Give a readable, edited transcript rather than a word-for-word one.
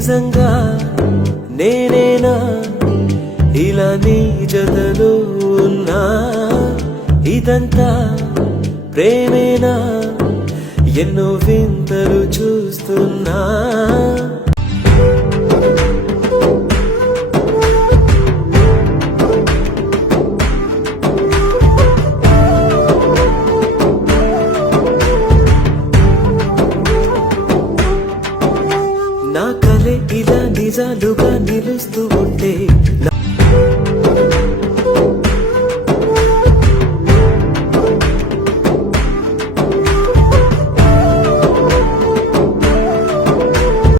నిజంగా నేనేనా ఇలా నీ జతలో ఉన్నా ఇదంతా ప్రేమేనా ఎన్నో వింతలు చూస్తున్నా నా కలే ఇలా నిజాలుగా నిలుస్తూ ఉంటే